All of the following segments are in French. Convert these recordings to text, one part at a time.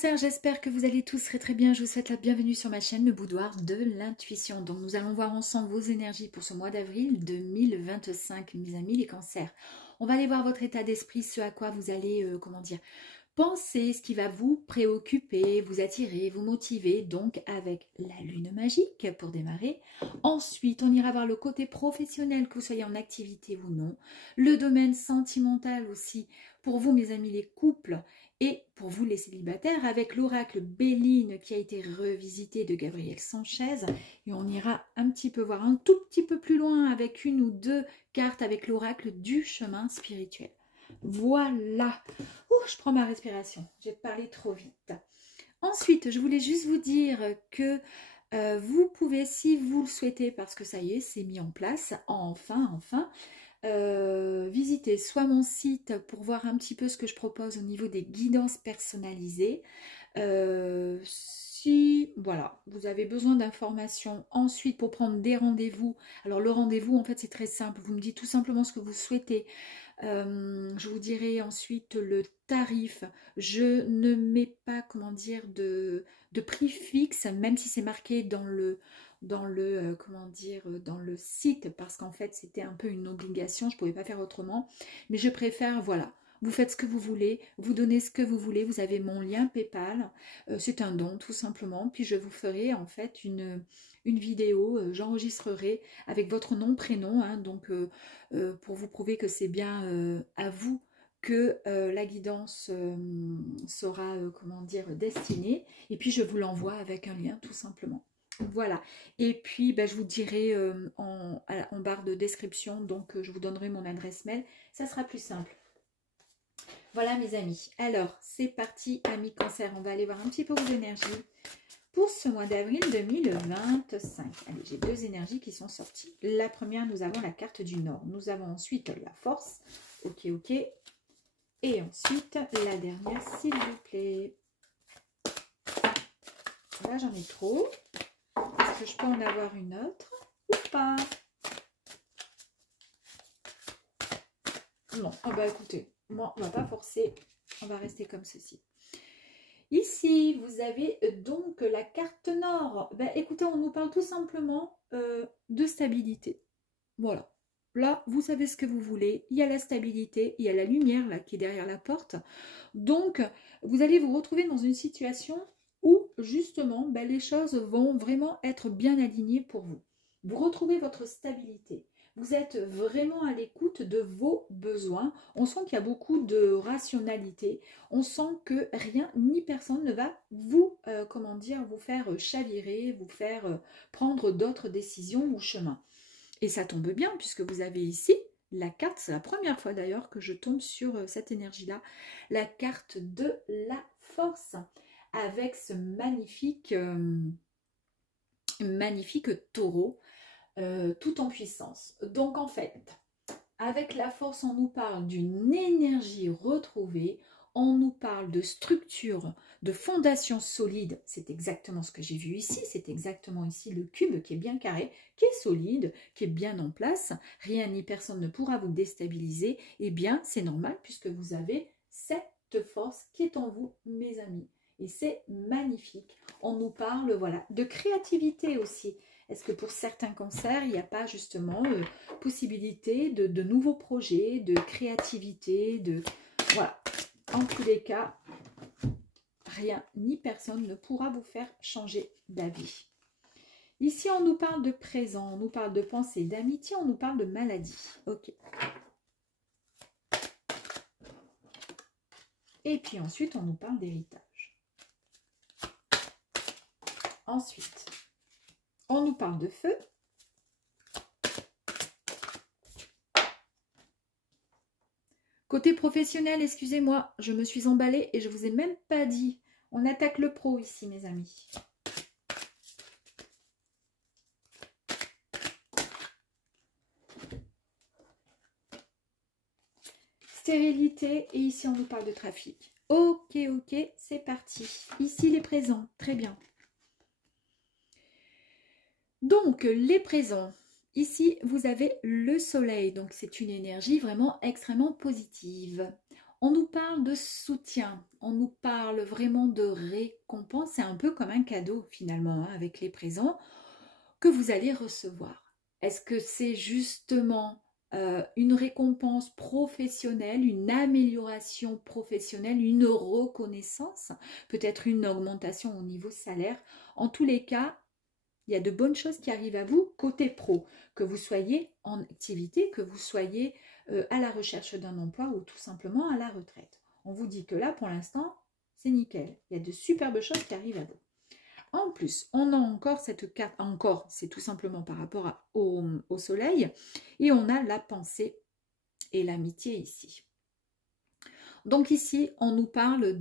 Cancer, j'espère que vous allez tous très bien. Je vous souhaite la bienvenue sur ma chaîne, le boudoir de l'intuition. Donc nous allons voir ensemble vos énergies pour ce mois d'avril 2025, mes amis les cancers. On va aller voir votre état d'esprit, ce à quoi vous allez, penser, ce qui va vous préoccuper, vous attirer, vous motiver, donc avec la lune magique pour démarrer. Ensuite, on ira voir le côté professionnel, que vous soyez en activité ou non. Le domaine sentimental aussi, pour vous mes amis les couples, et pour vous les célibataires, avec l'oracle Béline qui a été revisité de Gabriel Sanchez. Et on ira un petit peu voir un tout petit peu plus loin avec une ou deux cartes avec l'oracle du chemin spirituel. Voilà. Ouh, je prends ma respiration. J'ai parlé trop vite. Ensuite, je voulais juste vous dire que vous pouvez, si vous le souhaitez, parce que ça y est, c'est mis en place, enfin, visiter soit mon site pour voir un petit peu ce que je propose au niveau des guidances personnalisées. Si voilà, vous avez besoin d'informations ensuite pour prendre des rendez-vous, alors le rendez-vous en fait c'est très simple, vous me dites tout simplement ce que vous souhaitez. Je vous dirai ensuite le tarif. Je ne mets pas, comment dire, de prix fixe, même si c'est marqué dans le comment dire, dans le site, parce qu'en fait c'était un peu une obligation, je ne pouvais pas faire autrement. Mais je préfère, voilà, vous faites ce que vous voulez, vous donnez ce que vous voulez, vous avez mon lien PayPal, c'est un don tout simplement, puis je vous ferai en fait une vidéo, j'enregistrerai avec votre nom, prénom, hein, donc pour vous prouver que c'est bien à vous que la guidance sera, comment dire, destinée, et puis je vous l'envoie avec un lien tout simplement. Voilà, et puis je vous dirai en barre de description, donc je vous donnerai mon adresse mail, ça sera plus simple. Voilà mes amis, alors c'est parti amis cancer, on va aller voir un petit peu vos énergies pour ce mois d'avril 2025. Allez, j'ai deux énergies qui sont sorties. La première, nous avons la carte du Nord. Nous avons ensuite la force. Ok. Et ensuite, la dernière, s'il vous plaît. Là, j'en ai trop. Est-ce que je peux en avoir une autre ou pas? Non. Ah bah écoutez, moi, on va pas forcer. On va rester comme ceci. Ici, vous avez donc la carte Nord. Écoutez, on nous parle tout simplement de stabilité. Voilà. Là, vous savez ce que vous voulez. Il y a la stabilité, il y a la lumière là qui est derrière la porte. Donc, vous allez vous retrouver dans une situation où justement, les choses vont vraiment être bien alignées pour vous. Vous retrouvez votre stabilité. Vous êtes vraiment à l'écoute de vos besoins. On sent qu'il y a beaucoup de rationalité. On sent que rien ni personne ne va vous, comment dire, vous faire chavirer, vous faire prendre d'autres décisions ou chemins. Et ça tombe bien puisque vous avez ici la carte, c'est la première fois d'ailleurs que je tombe sur cette énergie-là, la carte de la force avec ce magnifique taureau tout en puissance. Donc en fait, avec la force, on nous parle d'une énergie retrouvée, on nous parle de structure, de fondation solide. C'est exactement ce que j'ai vu ici, c'est exactement ici le cube qui est bien carré, qui est solide, qui est bien en place. Rien ni personne ne pourra vous déstabiliser. Eh bien, c'est normal puisque vous avez cette force qui est en vous, mes amis. Et c'est magnifique. On nous parle, voilà, de créativité aussi. Est-ce que pour certains cancers, il n'y a pas justement possibilité de nouveaux projets, de créativité, de... Voilà. En tous les cas, rien ni personne ne pourra vous faire changer d'avis. Ici, on nous parle de présent, on nous parle de pensée, d'amitié, on nous parle de maladie. Ok. Et puis ensuite, on nous parle d'héritage. Ensuite, on nous parle de feu. Côté professionnel, excusez-moi, je me suis emballée et je ne vous ai même pas dit. On attaque le pro ici, mes amis. Stérilité et ici, on nous parle de trafic. Ok, c'est parti. Ici, les présents, très bien. Donc, les présents. Ici, vous avez le soleil, donc c'est une énergie vraiment extrêmement positive. On nous parle de soutien, on nous parle vraiment de récompense. C'est un peu comme un cadeau finalement, hein, avec les présents que vous allez recevoir. Est-ce que c'est justement une récompense professionnelle, une amélioration professionnelle, une reconnaissance, peut-être une augmentation au niveau salaire? En tous les cas, il y a de bonnes choses qui arrivent à vous côté pro, que vous soyez en activité, que vous soyez à la recherche d'un emploi ou tout simplement à la retraite. On vous dit que là, pour l'instant, c'est nickel. Il y a de superbes choses qui arrivent à vous. En plus, on a encore cette carte, encore, c'est tout simplement par rapport au soleil, et on a la pensée et l'amitié ici. Donc ici, on nous parle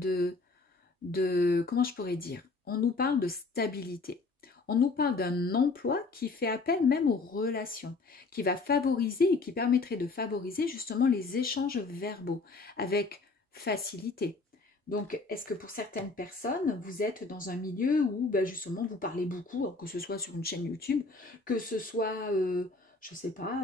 comment je pourrais dire? On nous parle de stabilité. On nous parle d'un emploi qui fait appel même aux relations, qui va favoriser et qui permettrait de favoriser justement les échanges verbaux avec facilité. Donc, est-ce que pour certaines personnes, vous êtes dans un milieu où justement vous parlez beaucoup, que ce soit sur une chaîne YouTube, que ce soit, je ne sais pas,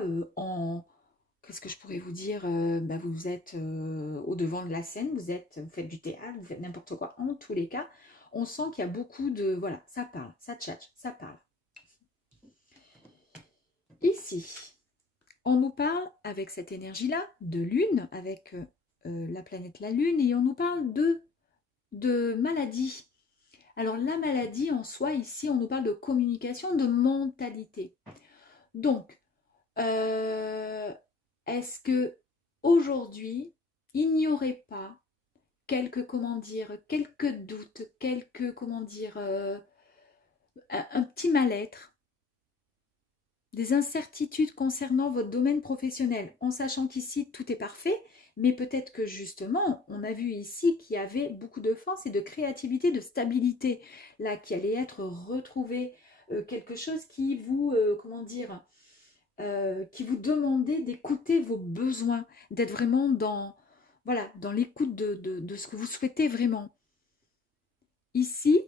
qu'est-ce que je pourrais vous dire, vous êtes au devant de la scène, vous faites du théâtre, vous faites n'importe quoi. En tous les cas, on sent qu'il y a beaucoup de... Voilà, ça parle, ça tchatche, ça parle. Ici, on nous parle avec cette énergie-là de lune, avec la planète la lune, et on nous parle de maladie. Alors la maladie en soi, ici, on nous parle de communication, de mentalité. Donc, est-ce que aujourd'hui, il n'y aurait pas quelques, quelques doutes, quelques, un petit mal-être, des incertitudes concernant votre domaine professionnel, en sachant qu'ici, tout est parfait, mais peut-être que justement, on a vu ici qu'il y avait beaucoup de force et de créativité, de stabilité, là, qui allait être retrouvé, quelque chose qui vous, qui vous demandait d'écouter vos besoins, d'être vraiment dans, voilà, dans l'écoute de ce que vous souhaitez vraiment. Ici,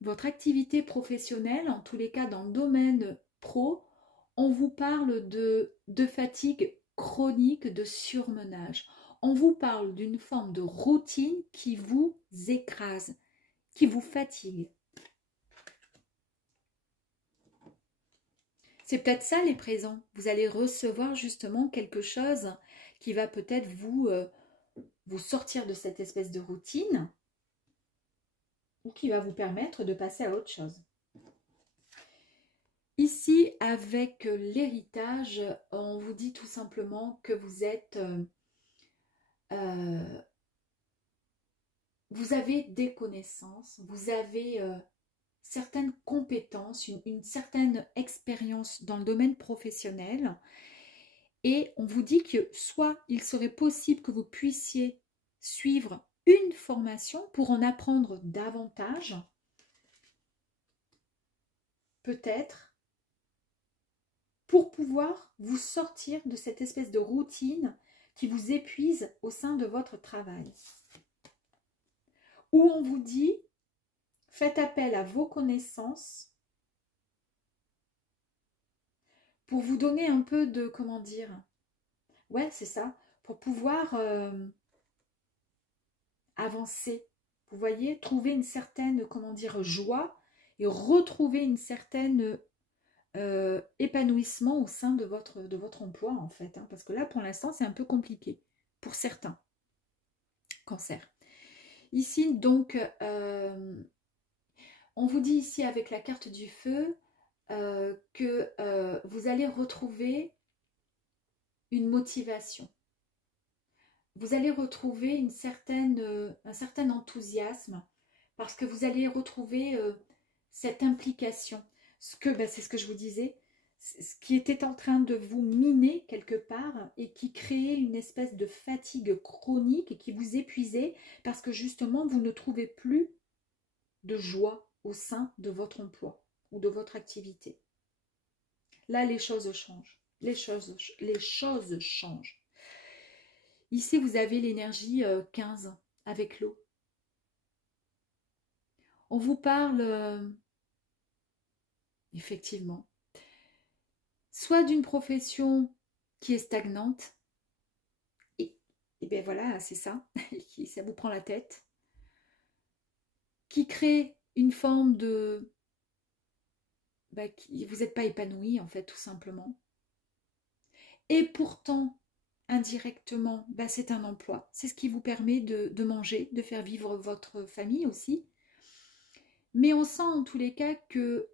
votre activité professionnelle, en tous les cas dans le domaine pro, on vous parle de fatigue chronique, de surmenage. On vous parle d'une forme de routine qui vous écrase, qui vous fatigue. C'est peut-être ça les présents. Vous allez recevoir justement quelque chose qui va peut-être vous sortir de cette espèce de routine ou qui va vous permettre de passer à autre chose. Ici, avec l'héritage, on vous dit tout simplement que vous êtes... vous avez des connaissances, vous avez certaines compétences, une certaine expérience dans le domaine professionnel. Et on vous dit que soit il serait possible que vous puissiez suivre une formation pour en apprendre davantage, peut-être, pour pouvoir vous sortir de cette espèce de routine qui vous épuise au sein de votre travail. Où on vous dit, faites appel à vos connaissances pour vous donner un peu de, ouais, c'est ça, pour pouvoir avancer. Vous voyez, trouver une certaine, joie et retrouver une certaine épanouissement au sein de votre emploi, en fait. Hein, parce que là, pour l'instant, c'est un peu compliqué pour certains. Cancer. Ici, donc, on vous dit ici avec la carte du feu que vous allez retrouver une motivation. Vous allez retrouver un certain enthousiasme parce que vous allez retrouver cette implication. C'est ce que je vous disais, ce qui était en train de vous miner quelque part et qui créait une espèce de fatigue chronique et qui vous épuisait parce que justement vous ne trouvez plus de joie au sein de votre emploi ou de votre activité. Là, les choses changent. Les choses changent. Ici, vous avez l'énergie 15 avec l'eau. On vous parle, effectivement, soit d'une profession qui est stagnante, et et bien voilà, c'est ça, ça vous prend la tête, qui crée une forme de... vous n'êtes pas épanoui, en fait, tout simplement. Et pourtant, indirectement, c'est un emploi. C'est ce qui vous permet de manger, de faire vivre votre famille aussi. Mais on sent en tous les cas que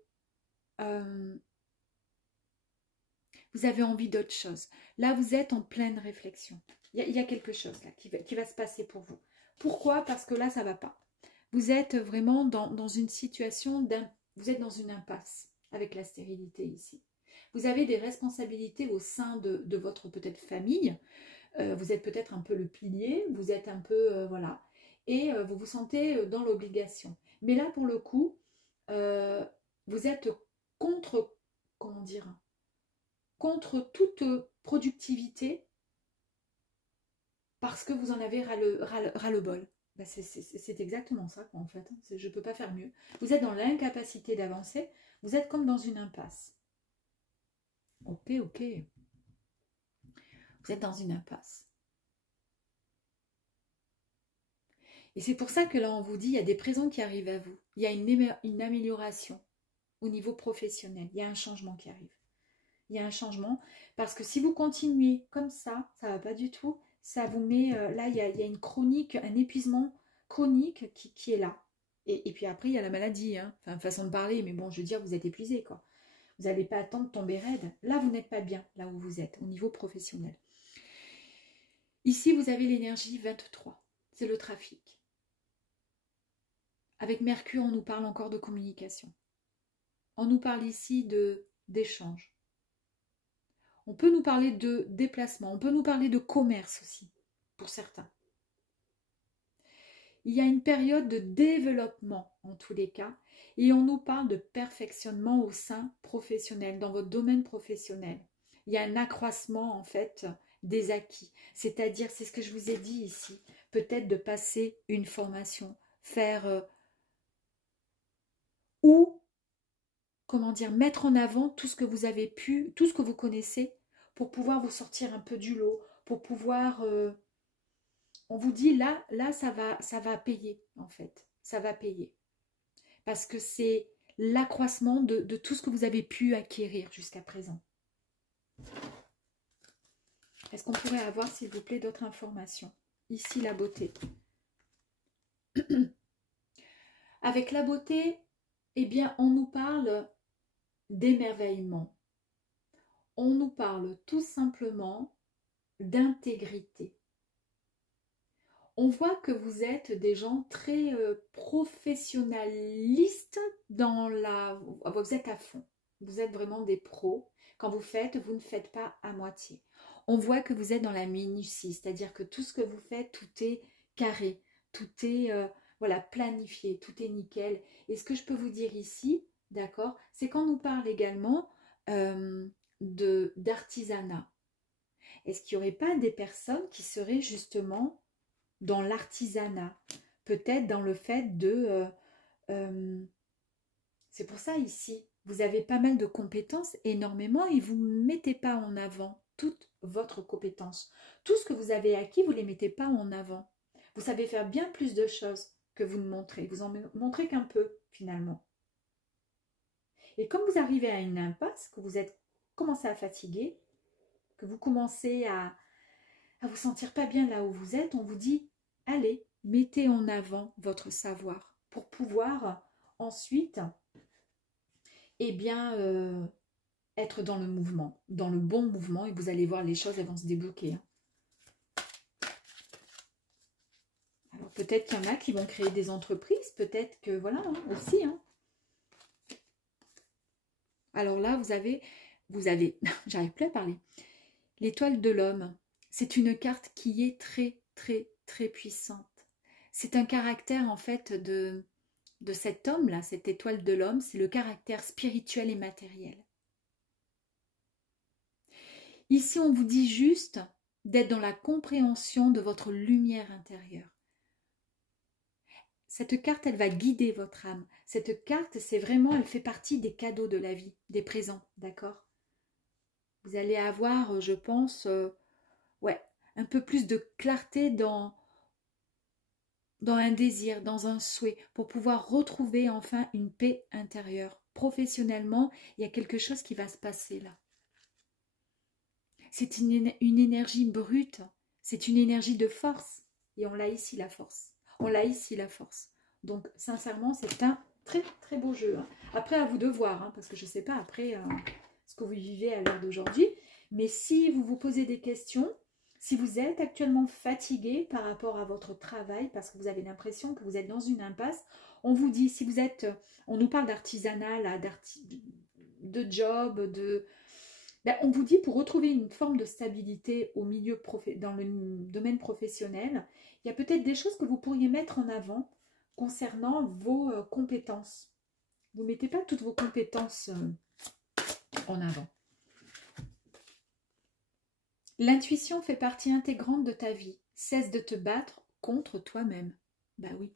vous avez envie d'autre chose. Là, vous êtes en pleine réflexion. Il y a quelque chose là qui va se passer pour vous. Pourquoi? Parce que là, ça ne va pas. Vous êtes vraiment dans une situation, vous êtes dans une impasse avec la stérilité ici. Vous avez des responsabilités au sein de votre peut-être famille. Vous êtes peut-être un peu le pilier, vous êtes un peu, voilà. Et vous vous sentez dans l'obligation. Mais là, pour le coup, vous êtes contre, comment dire, contre toute productivité parce que vous en avez ras-le-bol. C'est exactement ça, quoi, en fait. Je ne peux pas faire mieux. Vous êtes dans l'incapacité d'avancer. Vous êtes comme dans une impasse. Ok, ok. Vous êtes dans une impasse. Et c'est pour ça que là, on vous dit, il y a des présents qui arrivent à vous. Il y a une amélioration au niveau professionnel. Il y a un changement qui arrive. Il y a un changement parce que si vous continuez comme ça ne va pas du tout. Ça vous met, là, il y a une chronique, un épuisement chronique qui est là. Et puis après, il y a la maladie, hein. Enfin, façon de parler, mais bon, je veux dire, vous êtes épuisé, quoi. Vous n'allez pas attendre de tomber raide. Là, vous n'êtes pas bien, là où vous êtes, au niveau professionnel. Ici, vous avez l'énergie 23. C'est le trafic. Avec Mercure, on nous parle encore de communication. On nous parle ici d'échange. On peut nous parler de déplacement. On peut nous parler de commerce aussi, pour certains. Il y a une période de développement en tous les cas. Et on nous parle de perfectionnement au sein professionnel, dans votre domaine professionnel. Il y a un accroissement en fait des acquis. C'est-à-dire, c'est ce que je vous ai dit ici, peut-être de passer une formation, faire ou, comment dire, mettre en avant tout ce que vous avez pu, tout ce que vous connaissez pour pouvoir vous sortir un peu du lot, pour pouvoir... on vous dit là ça va payer en fait, ça va payer. Parce que c'est l'accroissement de tout ce que vous avez pu acquérir jusqu'à présent. Est-ce qu'on pourrait avoir, s'il vous plaît, d'autres informations? Ici, la beauté. Avec la beauté, eh bien, on nous parle d'émerveillement. On nous parle tout simplement d'intégrité. On voit que vous êtes des gens très professionnalistes dans la... Vous êtes à fond. Vous êtes vraiment des pros. Quand vous ne faites pas à moitié. On voit que vous êtes dans la minutie, c'est-à-dire que tout ce que vous faites, tout est carré, tout est voilà, planifié, tout est nickel. Et ce que je peux vous dire ici, d'accord, c'est qu'on nous parle également d'artisanat. Est-ce qu'il n'y aurait pas des personnes qui seraient justement dans l'artisanat, peut-être dans le fait de... c'est pour ça ici, vous avez pas mal de compétences, énormément, et vous ne mettez pas en avant toute votre compétence. Tout ce que vous avez acquis, vous ne les mettez pas en avant. Vous savez faire bien plus de choses que vous ne montrez. Vous en montrez qu'un peu, finalement. Et comme vous arrivez à une impasse, que vous êtes commencé à fatiguer, que vous commencez à vous sentir pas bien là où vous êtes, on vous dit, allez, mettez en avant votre savoir pour pouvoir ensuite, eh bien, être dans le mouvement, dans le bon mouvement, et vous allez voir, les choses, elles vont se débloquer. Hein. Alors, peut-être qu'il y en a qui vont créer des entreprises, peut-être que, voilà, hein, aussi. Hein. Alors là, vous avez, j'arrive plus à parler, l'étoile de l'homme. C'est une carte qui est très, très, très puissante. C'est un caractère, en fait, de cet homme-là, cette étoile de l'homme, c'est le caractère spirituel et matériel. Ici, on vous dit juste d'être dans la compréhension de votre lumière intérieure. Cette carte, elle va guider votre âme. Cette carte, c'est vraiment, elle fait partie des cadeaux de la vie, des présents, d'accord? Vous allez avoir, je pense, ouais, un peu plus de clarté dans un désir, dans un souhait, pour pouvoir retrouver enfin une paix intérieure. Professionnellement, il y a quelque chose qui va se passer là. C'est une énergie brute, c'est une énergie de force. Et on l'a ici la force. On l'a ici la force. Donc sincèrement, c'est un très très beau jeu. Hein. Après, à vous de voir, hein, parce que je ne sais pas après ce que vous vivez à l'heure d'aujourd'hui. Mais si vous vous posez des questions, si vous êtes actuellement fatigué par rapport à votre travail, parce que vous avez l'impression que vous êtes dans une impasse, on vous dit, si vous êtes, on nous parle d'artisanat, là, de job, ben, on vous dit pour retrouver une forme de stabilité au milieu dans le domaine professionnel, il y a peut-être des choses que vous pourriez mettre en avant concernant vos compétences. Vous ne mettez pas toutes vos compétences en avant. L'intuition fait partie intégrante de ta vie. Cesse de te battre contre toi-même. Ben oui.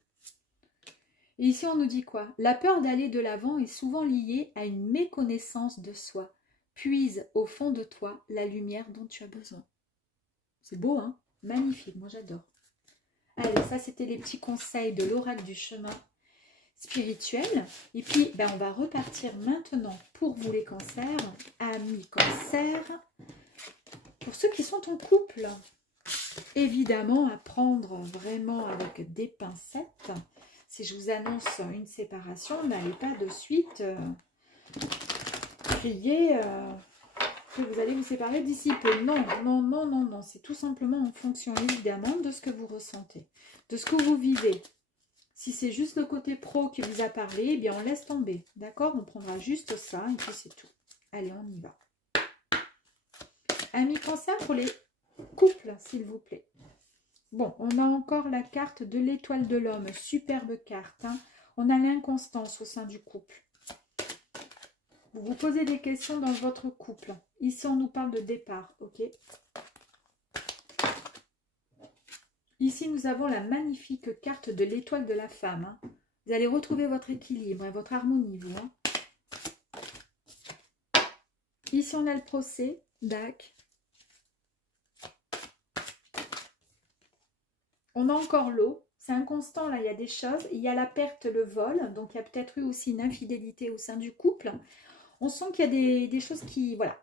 Et ici, on nous dit quoi? La peur d'aller de l'avant est souvent liée à une méconnaissance de soi. Puise au fond de toi la lumière dont tu as besoin. C'est beau, hein? Magnifique, moi j'adore. Allez, ça c'était les petits conseils de l'oracle du chemin spirituel. Et puis, ben, on va repartir maintenant pour vous les cancers. Amis cancers. Pour ceux qui sont en couple, évidemment, à prendre vraiment avec des pincettes. Si je vous annonce une séparation, n'allez pas de suite crier que vous allez vous séparer d'ici peu. Non, non, non, non, non. C'est tout simplement en fonction, évidemment, de ce que vous ressentez, de ce que vous vivez. Si c'est juste le côté pro qui vous a parlé, eh bien, on laisse tomber. D'accord? On prendra juste ça et puis c'est tout. Allez, on y va. Amis cancer pour les couples, s'il vous plaît. Bon, on a encore la carte de l'étoile de l'homme. Superbe carte. Hein. On a l'inconstance au sein du couple. Vous vous posez des questions dans votre couple. Ici, on nous parle de départ. Ok. Ici, nous avons la magnifique carte de l'étoile de la femme. Hein. Vous allez retrouver votre équilibre et votre harmonie, vous. Hein. Ici, on a le procès. Dac. On a encore l'eau, c'est inconstant, là, il y a des choses. Il y a la perte, le vol, donc il y a peut-être eu aussi une infidélité au sein du couple. On sent qu'il y a des choses qui... Voilà.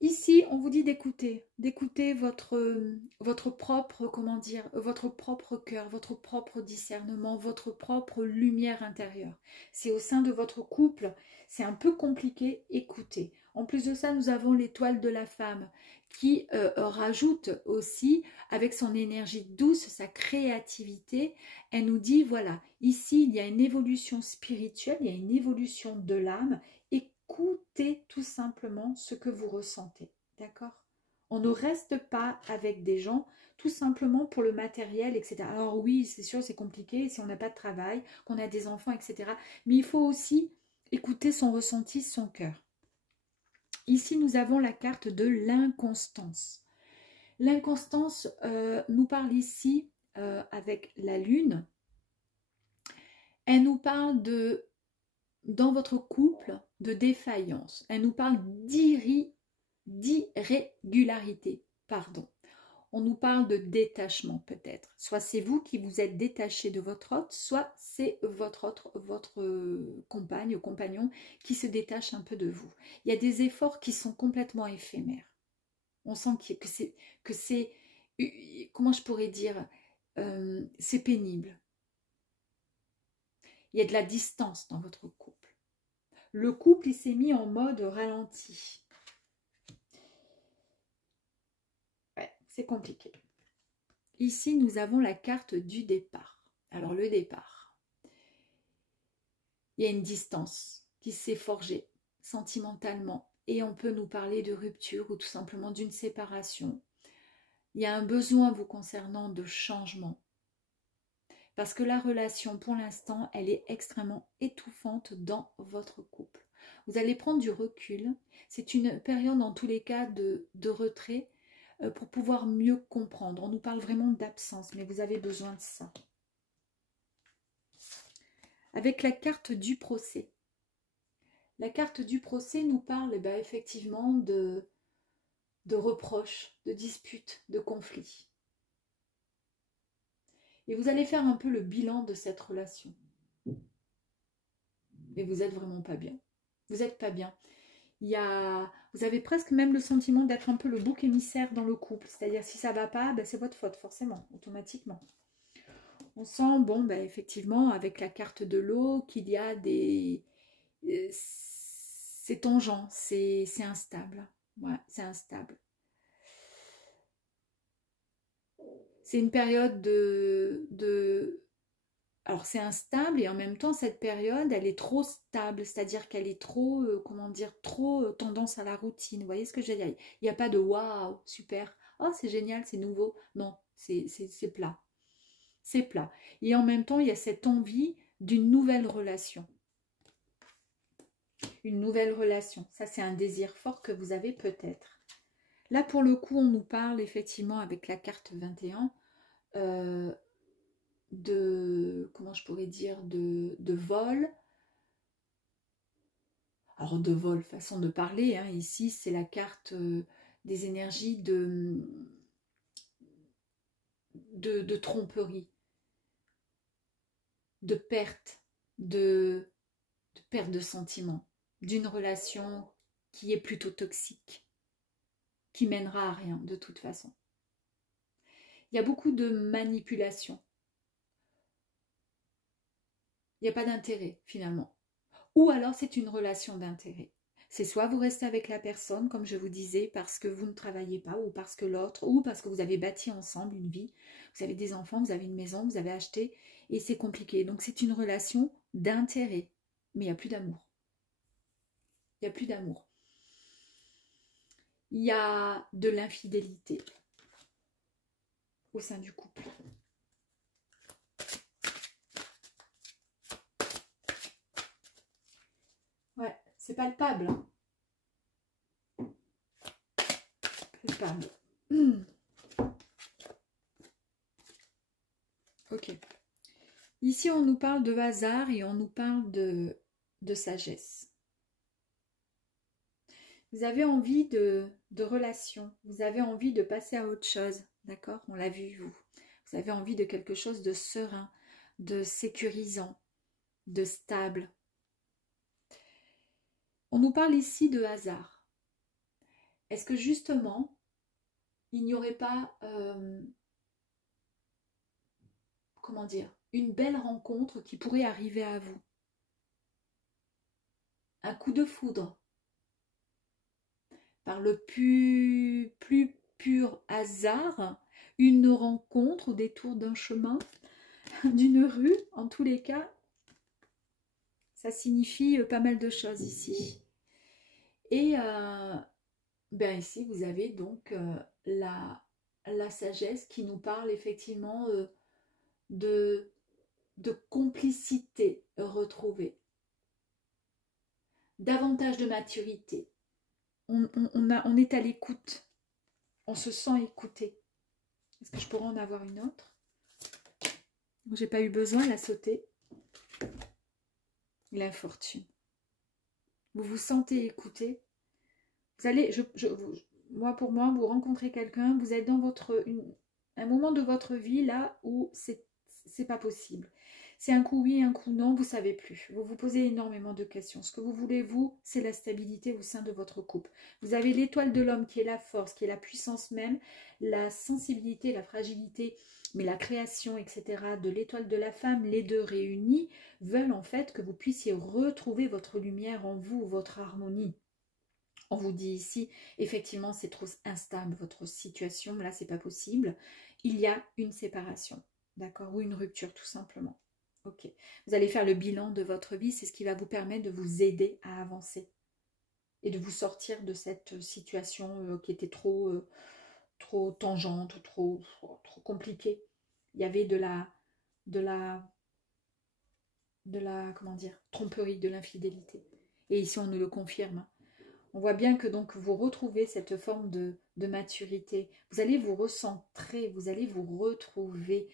Ici, on vous dit d'écouter votre propre, comment dire, votre propre cœur, votre propre discernement, votre propre lumière intérieure. C'est au sein de votre couple, c'est un peu compliqué, écoutez. En plus de ça, nous avons l'étoile de la femme qui rajoute aussi, avec son énergie douce, sa créativité, elle nous dit, voilà, ici, il y a une évolution spirituelle, il y a une évolution de l'âme. Écoutez tout simplement ce que vous ressentez, d'accord? On ne reste pas avec des gens tout simplement pour le matériel, etc. Alors oui, c'est sûr, c'est compliqué si on n'a pas de travail, qu'on a des enfants, etc. Mais il faut aussi écouter son ressenti, son cœur. Ici, nous avons la carte de l'inconstance. L'inconstance nous parle ici avec la lune. Elle nous parle de, dans votre couple, de défaillance. Elle nous parle d'irrégularité. Pardon. On nous parle de détachement peut-être. Soit c'est vous qui vous êtes détaché de votre autre, soit c'est votre compagne ou compagnon qui se détache un peu de vous. Il y a des efforts qui sont complètement éphémères. On sent que c'est comment je pourrais dire, c'est pénible. Il y a de la distance dans votre couple. Le couple, il s'est mis en mode ralenti. Ouais, c'est compliqué. Ici, nous avons la carte du départ. Alors, le départ. Il y a une distance qui s'est forgée sentimentalement. Et on peut nous parler de rupture ou tout simplement d'une séparation. Il y a un besoin vous concernant de changement. Parce que la relation, pour l'instant, elle est extrêmement étouffante dans votre couple. Vous allez prendre du recul. C'est une période, en tous les cas, de retrait pour pouvoir mieux comprendre. On nous parle vraiment d'absence, mais vous avez besoin de ça. Avec la carte du procès. La carte du procès nous parle effectivement de reproches, de disputes, de conflits. Et vous allez faire un peu le bilan de cette relation. Et vous n'êtes vraiment pas bien. Vous n'êtes pas bien. Vous avez presque même le sentiment d'être un peu le bouc émissaire dans le couple. C'est-à-dire, si ça ne va pas, ben, c'est votre faute, forcément, automatiquement. On sent, bon, ben, effectivement, avec la carte de l'eau, qu'il y a des... c'est tangent, c'est instable. Ouais, c'est instable. C'est une période alors c'est instable et en même temps cette période elle est trop stable, c'est-à-dire qu'elle est trop, comment dire, trop tendance à la routine. Vous voyez ce que je veux dire? Il n'y a pas de waouh, super, oh c'est génial, c'est nouveau. Non, c'est plat. C'est plat. Et en même temps il y a cette envie d'une nouvelle relation. Une nouvelle relation. Ça c'est un désir fort que vous avez peut-être. Là pour le coup on nous parle effectivement avec la carte 21 de, comment je pourrais dire, de vol. Alors de vol, façon de parler, hein, ici c'est la carte des énergies de tromperie, de perte, de perte de sentiment, d'une relation qui est plutôt toxique, qui mènera à rien de toute façon. Il y a beaucoup de manipulation. Il n'y a pas d'intérêt finalement. Ou alors c'est une relation d'intérêt. C'est soit vous restez avec la personne, comme je vous disais, parce que vous ne travaillez pas, ou parce que l'autre, ou parce que vous avez bâti ensemble une vie, vous avez des enfants, vous avez une maison, vous avez acheté, et c'est compliqué. Donc c'est une relation d'intérêt, mais il n'y a plus d'amour. Il n'y a plus d'amour. Il y a de l'infidélité au sein du couple. Ouais, c'est palpable. Palpable. Ok. Ici, on nous parle de hasard et on nous parle de sagesse. Vous avez envie de relation, vous avez envie de passer à autre chose, d'accord? On l'a vu, vous. Vous avez envie de quelque chose de serein, de sécurisant, de stable. On nous parle ici de hasard. Est-ce que justement, il n'y aurait pas, comment dire, une belle rencontre qui pourrait arriver à vous? Un coup de foudre, par le plus pur hasard, une rencontre au détour d'un chemin, d'une rue, en tous les cas, ça signifie pas mal de choses ici. Et ben ici, vous avez donc la sagesse qui nous parle effectivement de complicité retrouvée, davantage de maturité. On est à l'écoute, on se sent écouté. Est-ce que je pourrais en avoir une autre? J'ai pas eu besoin, elle a sauté. L'infortune. Vous vous sentez écouté. Vous allez, moi pour moi, vous rencontrez quelqu'un, vous êtes dans un moment de votre vie là où c'est pas possible. C'est un coup oui, un coup non, vous savez plus. Vous vous posez énormément de questions. Ce que vous voulez, vous, c'est la stabilité au sein de votre couple. Vous avez l'étoile de l'homme qui est la force, qui est la puissance même, la sensibilité, la fragilité, mais la création, etc. de l'étoile de la femme, les deux réunis, veulent en fait que vous puissiez retrouver votre lumière en vous, votre harmonie. On vous dit ici, effectivement, c'est trop instable votre situation, là, c'est pas possible. Il y a une séparation, d'accord, ou une rupture, tout simplement. Ok. Vous allez faire le bilan de votre vie, c'est ce qui va vous permettre de vous aider à avancer et de vous sortir de cette situation qui était trop tangente, trop compliquée. Il y avait de la comment dire, tromperie, de l'infidélité. Et ici, on nous le confirme. On voit bien que donc vous retrouvez cette forme de maturité. Vous allez vous recentrer, vous allez vous retrouver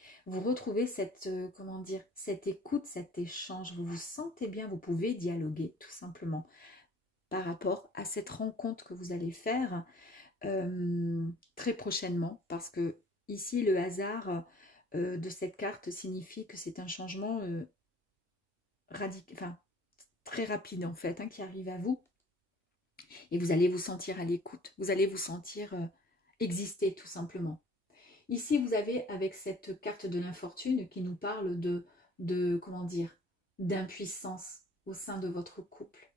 cette, comment dire, cette écoute, cet échange. Vous vous sentez bien, vous pouvez dialoguer tout simplement par rapport à cette rencontre que vous allez faire très prochainement, parce que ici, le hasard de cette carte signifie que c'est un changement radical, enfin, très rapide en fait, hein, qui arrive à vous. Et vous allez vous sentir à l'écoute, vous allez vous sentir exister tout simplement. Ici, vous avez avec cette carte de l'infortune qui nous parle de comment dire, d'impuissance au sein de votre couple.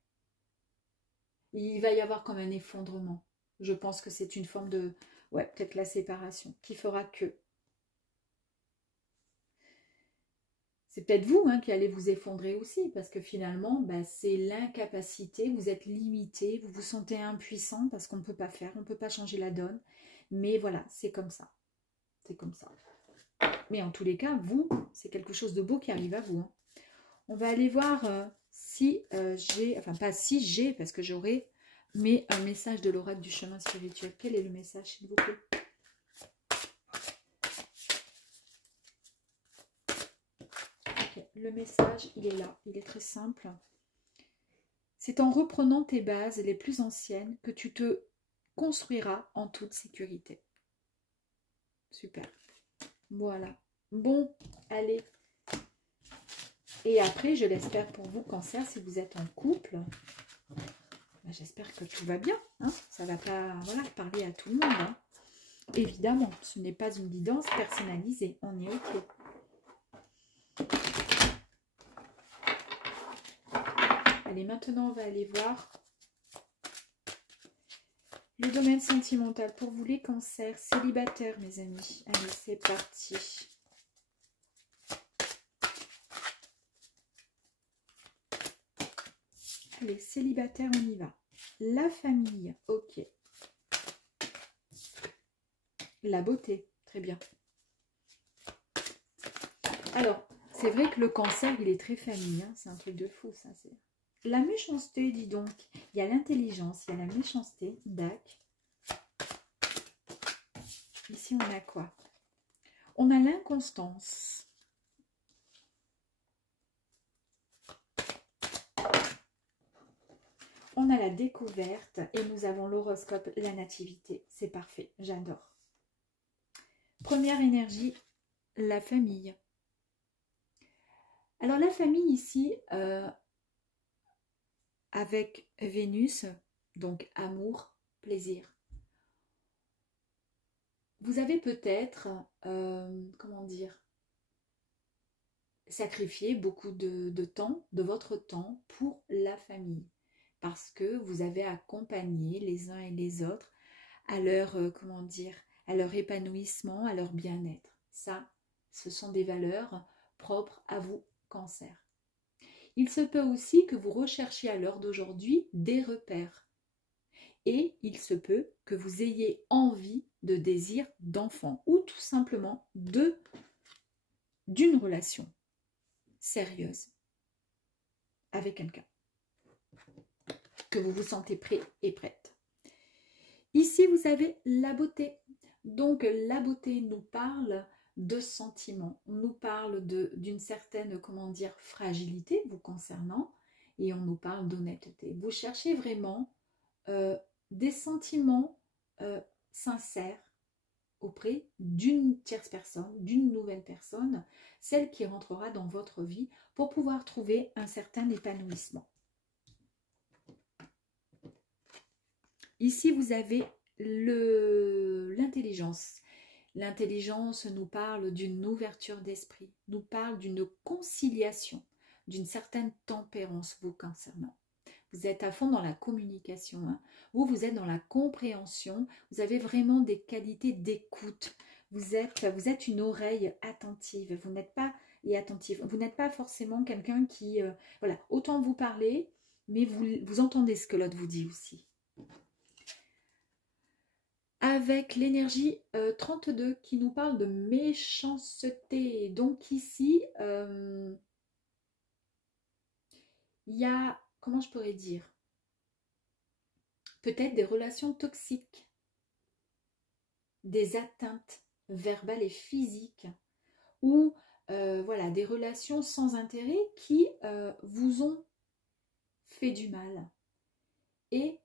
Il va y avoir comme un effondrement. Je pense que c'est une forme de, ouais, peut-être la séparation qui fera que. C'est peut-être vous hein, qui allez vous effondrer aussi, parce que finalement, bah, c'est l'incapacité, vous êtes limité, vous vous sentez impuissant parce qu'on ne peut pas faire, on ne peut pas changer la donne. Mais voilà, c'est comme ça. C'est comme ça. Mais en tous les cas, vous, c'est quelque chose de beau qui arrive à vous. Hein. On va aller voir si j'ai, enfin pas si j'ai, parce que j'aurai, mais un message de l'oracle du chemin spirituel. Quel est le message, s'il vous plaît? Okay. Le message, il est là, il est très simple. C'est en reprenant tes bases les plus anciennes que tu te construiras en toute sécurité. Super. Voilà. Bon, allez. Et après, je l'espère pour vous, Cancer, si vous êtes en couple, ben, j'espère que tout va bien. Hein, ça ne va pas voilà, parler à tout le monde. Hein. Évidemment, ce n'est pas une guidance personnalisée. On est OK. Allez, maintenant, on va aller voir le domaine sentimental pour vous, les cancers célibataires, mes amis. Allez, c'est parti. Allez, célibataire, on y va. La famille, ok. La beauté, très bien. Alors, c'est vrai que le cancer, il est très famille. Hein, c'est un truc de fou, ça. La méchanceté, dis donc. Il y a l'intelligence, il y a la méchanceté. Dac. Ici, on a quoi? On a l'inconstance. On a la découverte et nous avons l'horoscope, la nativité. C'est parfait, j'adore. Première énergie, la famille. Alors la famille ici, avec Vénus, donc amour, plaisir. Vous avez peut-être, comment dire, sacrifié beaucoup de temps, de votre temps pour la famille. Parce que vous avez accompagné les uns et les autres à leur, comment dire, à leur épanouissement, à leur bien-être. Ça, ce sont des valeurs propres à vous, Cancer. Il se peut aussi que vous recherchiez à l'heure d'aujourd'hui des repères. Et il se peut que vous ayez envie de désir d'enfant ou tout simplement d'une relation sérieuse avec quelqu'un. Que vous vous sentez prêt et prête. Ici, vous avez la beauté. Donc, la beauté nous parle de sentiments, nous parle d'une certaine, comment dire, fragilité vous concernant, et on nous parle d'honnêteté. Vous cherchez vraiment des sentiments sincères auprès d'une tierce personne, d'une nouvelle personne, celle qui rentrera dans votre vie pour pouvoir trouver un certain épanouissement. Ici, vous avez l'intelligence. L'intelligence nous parle d'une ouverture d'esprit, nous parle d'une conciliation, d'une certaine tempérance vous concernant. Vous êtes à fond dans la communication, hein. Vous êtes dans la compréhension, vous avez vraiment des qualités d'écoute. Vous êtes une oreille attentive, vous n'êtes pas vous n'êtes pas forcément quelqu'un qui, voilà, autant vous parlez, mais vous entendez ce que l'autre vous dit aussi. Avec l'énergie 32 qui nous parle de méchanceté. Donc ici, il y a, comment je pourrais dire, peut-être des relations toxiques, des atteintes verbales et physiques, ou voilà, des relations sans intérêt qui vous ont fait du mal. Et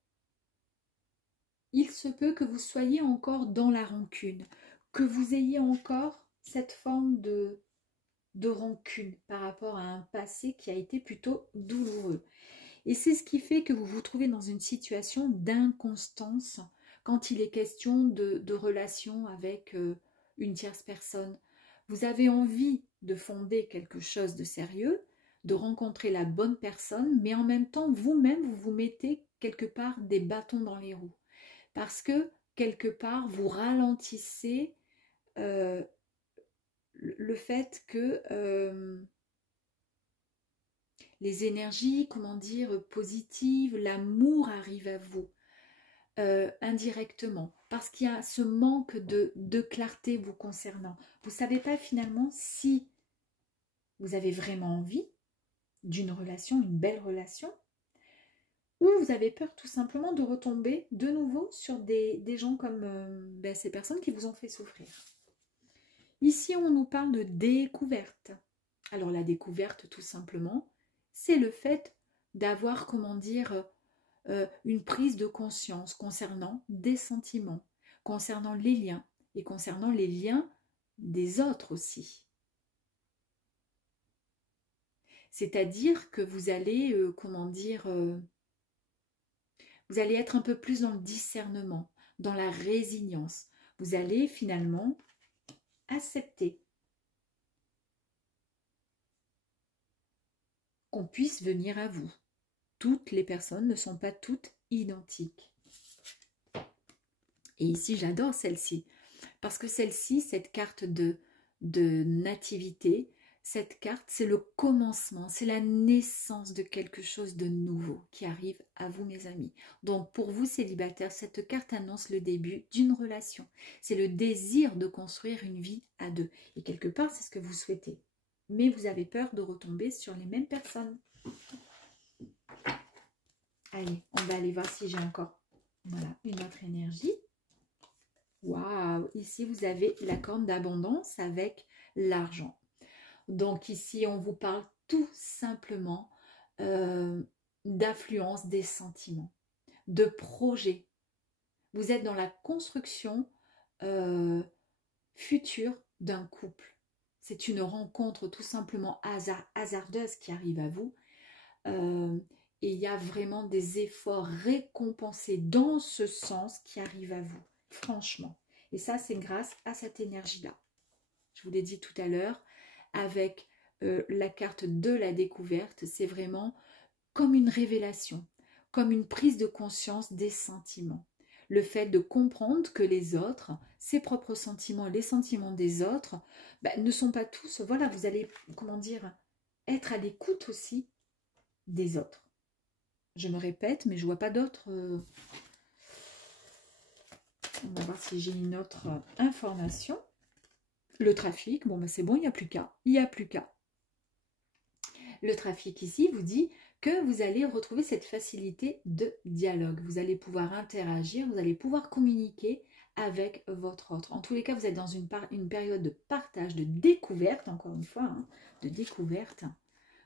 il se peut que vous soyez encore dans la rancune, que vous ayez encore cette forme de rancune par rapport à un passé qui a été plutôt douloureux. Et c'est ce qui fait que vous vous trouvez dans une situation d'inconstance quand il est question de relation avec une tierce personne. Vous avez envie de fonder quelque chose de sérieux, de rencontrer la bonne personne, mais en même temps, vous-même, vous vous mettez quelque part des bâtons dans les roues. Parce que, quelque part, vous ralentissez euh, le fait que les énergies, comment dire, positives, l'amour arrive à vous indirectement. Parce qu'il y a ce manque de clarté vous concernant. Vous ne savez pas finalement si vous avez vraiment envie d'une relation, une belle relation, ou vous avez peur tout simplement de retomber de nouveau sur des gens comme ces personnes qui vous ont fait souffrir. Ici, on nous parle de découverte. Alors la découverte, tout simplement, c'est le fait d'avoir, comment dire, une prise de conscience concernant des sentiments, concernant les liens et concernant les liens des autres aussi. C'est-à-dire que vous allez, comment dire, vous allez être un peu plus dans le discernement, dans la résilience. Vous allez finalement accepter qu'on puisse venir à vous. Toutes les personnes ne sont pas toutes identiques. Et ici, j'adore celle-ci. Parce que celle-ci, cette carte de nativité, cette carte, c'est le commencement, c'est la naissance de quelque chose de nouveau qui arrive à vous, mes amis. Donc, pour vous, célibataires, cette carte annonce le début d'une relation. C'est le désir de construire une vie à deux. Et quelque part, c'est ce que vous souhaitez. Mais vous avez peur de retomber sur les mêmes personnes. Allez, on va aller voir si j'ai encore une autre énergie. Waouh, ici vous avez la corne d'abondance avec l'argent. Donc ici on vous parle tout simplement d'affluence des sentiments, de projets. Vous êtes dans la construction future d'un couple. C'est une rencontre tout simplement hasardeuse qui arrive à vous. Et il y a vraiment des efforts récompensés dans ce sens qui arrivent à vous, franchement. Et ça, c'est grâce à cette énergie-là. Je vous l'ai dit tout à l'heure, avec la carte de la découverte, c'est vraiment comme une révélation, comme une prise de conscience des sentiments. Le fait de comprendre que les autres, ses propres sentiments et les sentiments des autres, ne sont pas tous, voilà, vous allez, comment dire, être à l'écoute aussi des autres. Je me répète, mais je ne vois pas d'autres. On va voir si j'ai une autre information. Le trafic, bon, c'est bon, il n'y a plus qu'à. Il n'y a plus qu'à. Le trafic ici vous dit que vous allez retrouver cette facilité de dialogue. Vous allez pouvoir interagir, vous allez pouvoir communiquer avec votre autre. En tous les cas, vous êtes dans une période de partage, de découverte, encore une fois, de découverte.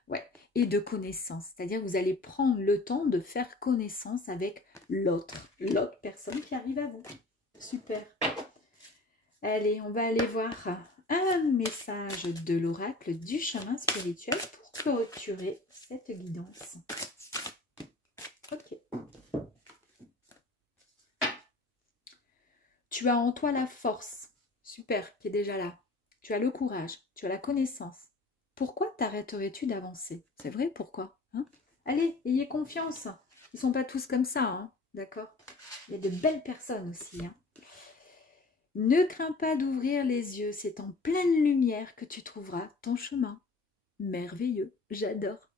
Ouais, et de connaissance, c'est-à-dire que vous allez prendre le temps de faire connaissance avec l'autre personne qui arrive à vous. Super. Allez, on va aller voir un message de l'oracle du chemin spirituel pour clôturer cette guidance. Ok. Tu as en toi la force, super, qui est déjà là. Tu as le courage, tu as la connaissance. Pourquoi t'arrêterais-tu d'avancer? C'est vrai, pourquoi Allez, ayez confiance. Ils ne sont pas tous comme ça, d'accord? Il y a de belles personnes aussi. Ne crains pas d'ouvrir les yeux, c'est en pleine lumière que tu trouveras ton chemin. Merveilleux, j'adore.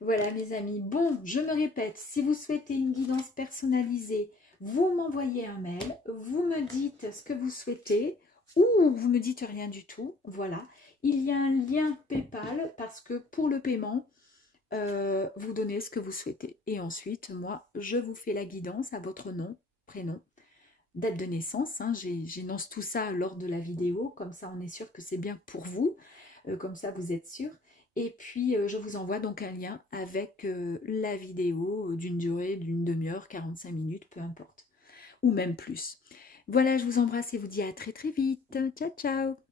Voilà mes amis. Bon, je me répète, si vous souhaitez une guidance personnalisée, vous m'envoyez un mail, vous me dites ce que vous souhaitez ou vous me dites rien du tout. Voilà. Il y a un lien PayPal parce que pour le paiement, vous donnez ce que vous souhaitez. Et ensuite, moi, je vous fais la guidance à votre nom, prénom, date de naissance. J'énonce tout ça lors de la vidéo. Comme ça, on est sûr que c'est bien pour vous. Comme ça, vous êtes sûr. Et puis, je vous envoie donc un lien avec la vidéo d'une durée d'une demi-heure, 45 minutes, peu importe. ou même plus. Voilà, je vous embrasse et vous dis à très très vite. Ciao, ciao!